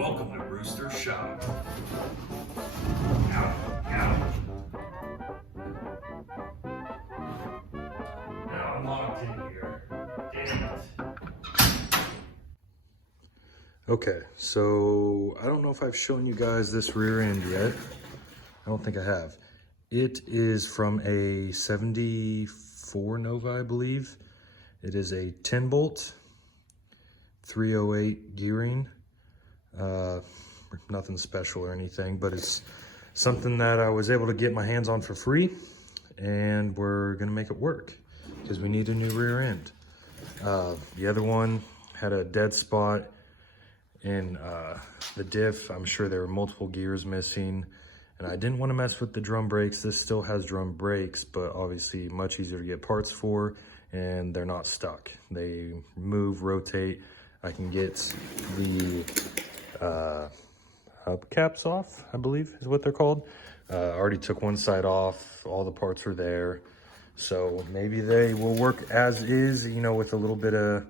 Welcome to Rooster Shop. Now I'm locked in here. Damn it. Okay, so I don't know if I've shown you guys this rear end yet. I don't think I have. It is from a 74 Nova, I believe. It is a 10 bolt, 308 gearing. Nothing special or anything, but it's something that I was able to get my hands on for free, and we're gonna make it work because we need a new rear end. The other one had a dead spot in the diff. I'm sure there were multiple gears missing, and I didn't want to mess with the drum brakes. This still has drum brakes, but obviously much easier to get parts for, and they're not stuck. They move, rotate. I can get the hubcaps off, I believe is what they're called. I already took one side off. All the parts are there. So maybe they will work as is, you know, with a little bit of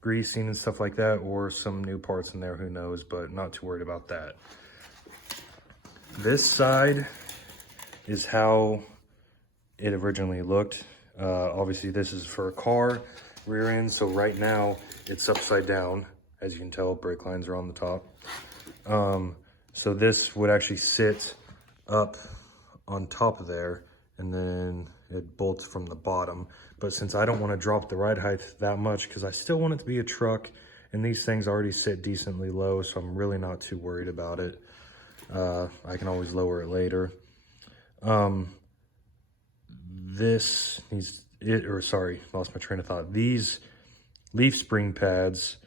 greasing and stuff like that, or some new parts in there, who knows, but not too worried about that. This side is how it originally looked. Obviously this is for a car rear end, so right now it's upside down. As you can tell, brake lines are on the top. So this would actually sit up on top of there, and then it bolts from the bottom. But since I don't want to drop the ride height that much, because I still want it to be a truck, and these things already sit decently low, so I'm really not too worried about it. I can always lower it later. Lost my train of thought. These leaf spring pads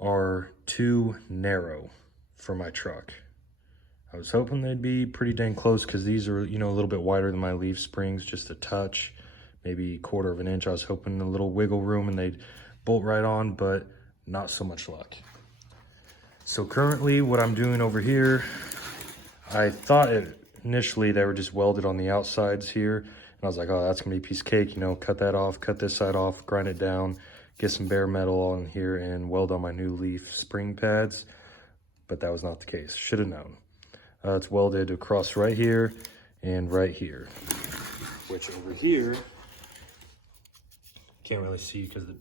are too narrow for my truck. I was hoping they'd be pretty dang close, because these are, you know, a little bit wider than my leaf springs, just a touch, maybe 1/4 of an inch. I was hoping a little wiggle room and they'd bolt right on, but not so much luck. So currently what I'm doing over here, I thought initially they were just welded on the outsides here, and I was like, oh, that's gonna be a piece of cake, you know, cut that off, cut this side off, grind it down, get some bare metal on here and weld on my new leaf spring pads. But that was not the case. Should have known. It's welded across right here and right here, which over here, can't really see because of the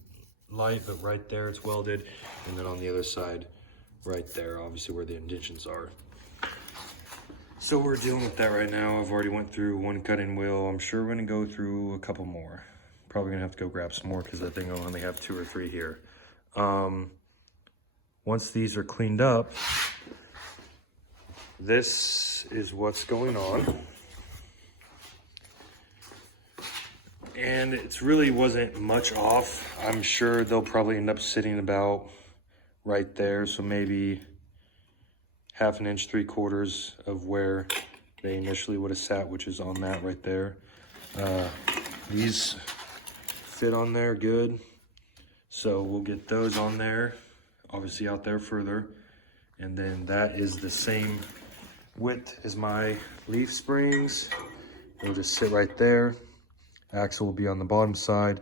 light, but right there it's welded, and then on the other side right there, obviously where the indentions are. So we're dealing with that right now. I've already went through one cutting wheel. I'm sure we're gonna go through a couple more. Probably gonna have to go grab some more because I think I'll only have 2 or 3 here. Once these are cleaned up, this is what's going on. And it really wasn't much off. I'm sure they'll probably end up sitting about right there. So maybe 1/2 inch, 3/4 of where they initially would have sat, which is on that right there. These fit on there good. So we'll get those on there, obviously out there further. And then that is the same width as my leaf springs. It'll just sit right there. Axle will be on the bottom side,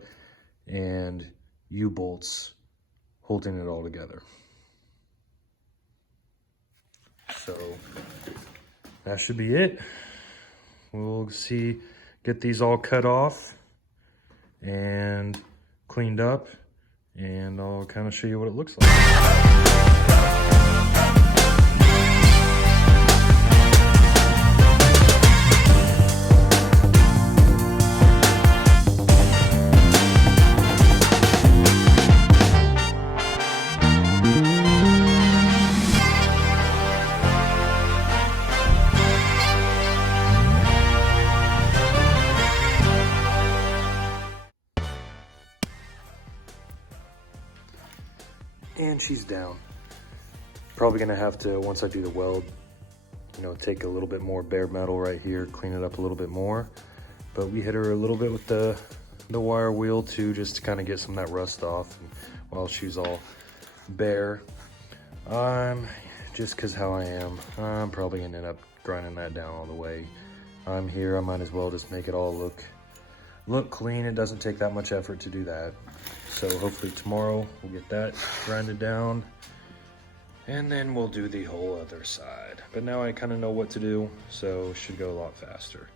and U-bolts holding it all together. So that should be it. We'll get these all cut off and cleaned up, and I'll kind of show you what it looks like. And she's down. Probably gonna have to, once I do the weld, you know, take a little bit more bare metal right here, clean it up a little bit more. But we hit her a little bit with the wire wheel too, just to kind of get some of that rust off. And while she's all bare, just cause how I am, I'm probably gonna end up grinding that down all the way. I'm here, I might as well just make it all look clean. It doesn't take that much effort to do that. So hopefully tomorrow we'll get that grinded down And then we'll do the whole other side. But now I kind of know what to do, so it should go a lot faster.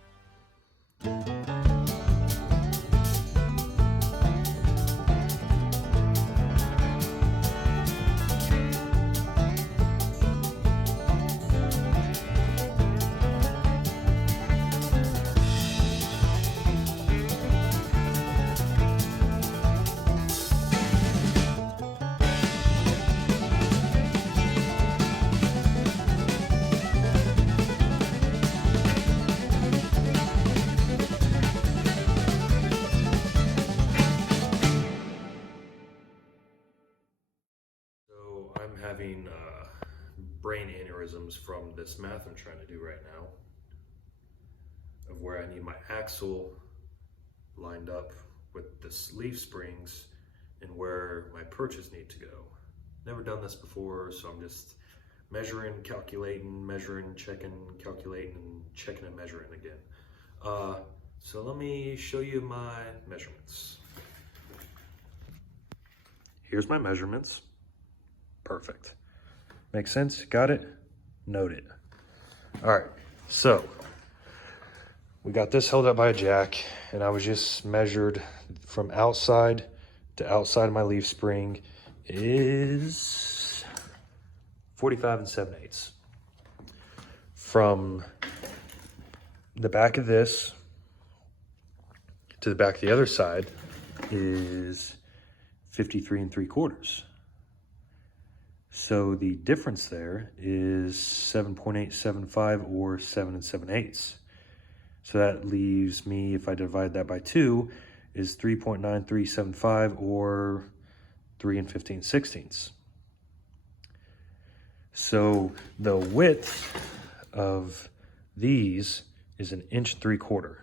I'm having brain aneurysms from this math I'm trying to do right now, of where I need my axle lined up with the leaf springs and where my perches need to go. Never done this before, so I'm just measuring, calculating, measuring, checking, calculating, and checking and measuring again. So let me show you my measurements. Here's my measurements. Perfect. Makes sense? Got it? Note it. All right, so we got this held up by a jack, and I was just measured from outside to outside of my leaf spring is 45 7/8. From the back of this to the back of the other side is 53 3/4. So the difference there is 7.875 or 7 7/8. So that leaves me, if I divide that by 2, is 3.9375 or 3 15/16. So the width of these is 1 3/4 inches.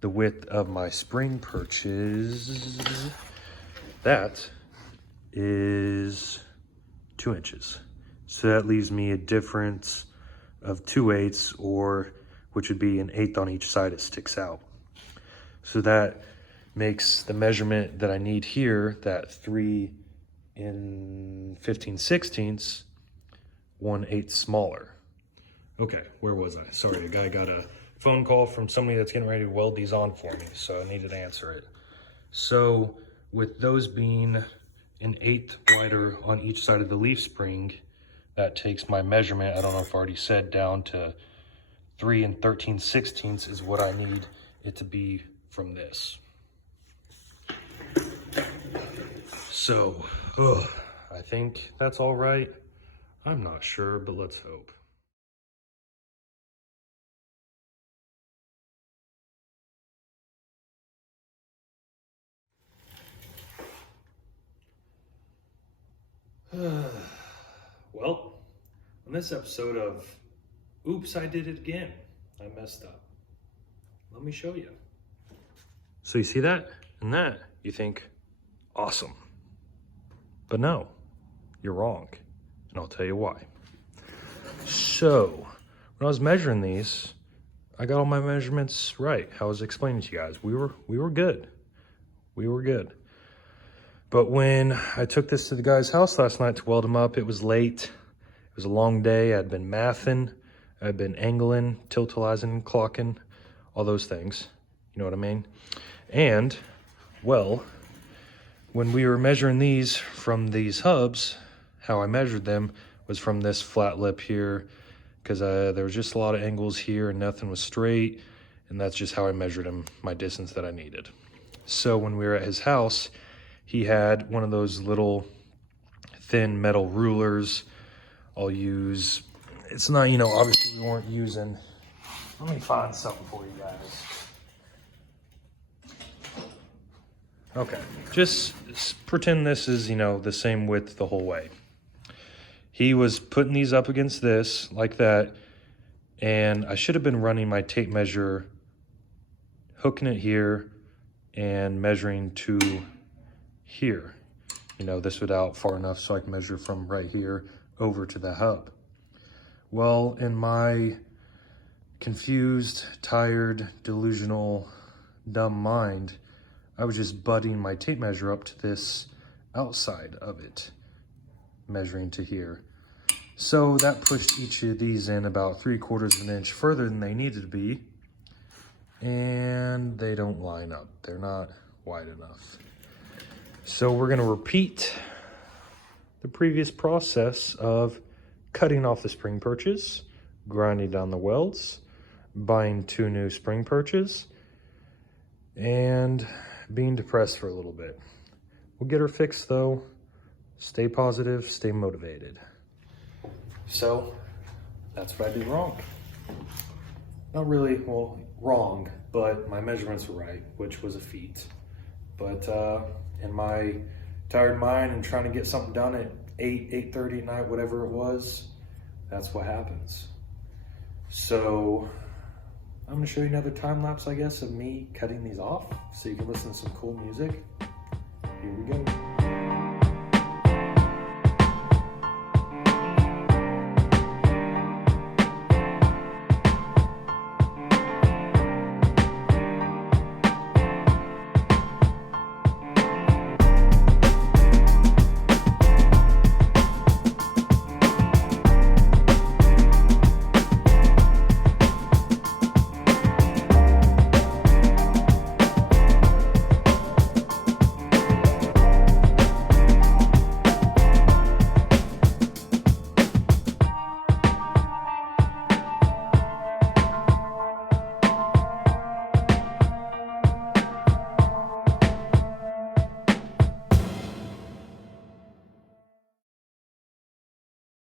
The width of my spring perches, that is 2 inches. So that leaves me a difference of 2/8, or which would be 1/8 on each side it sticks out. So that makes the measurement that I need here, that 3 15/16, 1/8 smaller. Okay, where was I? Sorry, a guy got a phone call from somebody that's getting ready to weld these on for me, so I needed to answer it. So with those being 1/8 wider on each side of the leaf spring, that takes my measurement, I don't know if I already said, down to 3 13/16 is what I need it to be from this. So, I think that's all right. I'm not sure, but let's hope. Well, on this episode of Oops, I Did It Again, I messed up. Let me show you. So you see that and that, you think, awesome. But no, you're wrong, and I'll tell you why. So, when I was measuring these, I got all my measurements right. I was explaining to you guys, we were good. We were good. But when I took this to the guy's house last night to weld him up, it was late. It was a long day. I'd been mathing, I'd been angling, tiltilizing, clocking, all those things. You know what I mean? And, well, when we were measuring these from these hubs, how I measured them was from this flat lip here, because there was just a lot of angles here and nothing was straight, and that's just how I measured them, my distance that I needed. So when we were at his house, he had one of those little thin metal rulers. I'll use, it's not, you know, obviously we weren't using, let me find something for you guys. Okay, just pretend this is, you know, the same width the whole way. He was putting these up against this, like that, and I should have been running my tape measure, hooking it here, and measuring to here. You know, this would out far enough so I can measure from right here over to the hub. Well, in my confused, tired, delusional, dumb mind, I was just butting my tape measure up to this outside of it, measuring to here. So that pushed each of these in about 3/4 of an inch further than they needed to be. And they don't line up. They're not wide enough. So we're gonna repeat the previous process of cutting off the spring perches, grinding down the welds, buying 2 new spring perches, and being depressed for a little bit. We'll get her fixed though. Stay positive, stay motivated. So that's what I did wrong. Not really, well, wrong, but my measurements were right, which was a feat. But in my tired mind and trying to get something done at 8:30 at night, whatever it was, that's what happens. So I'm gonna show you another time lapse, I guess, of me cutting these off so you can listen to some cool music. Here we go.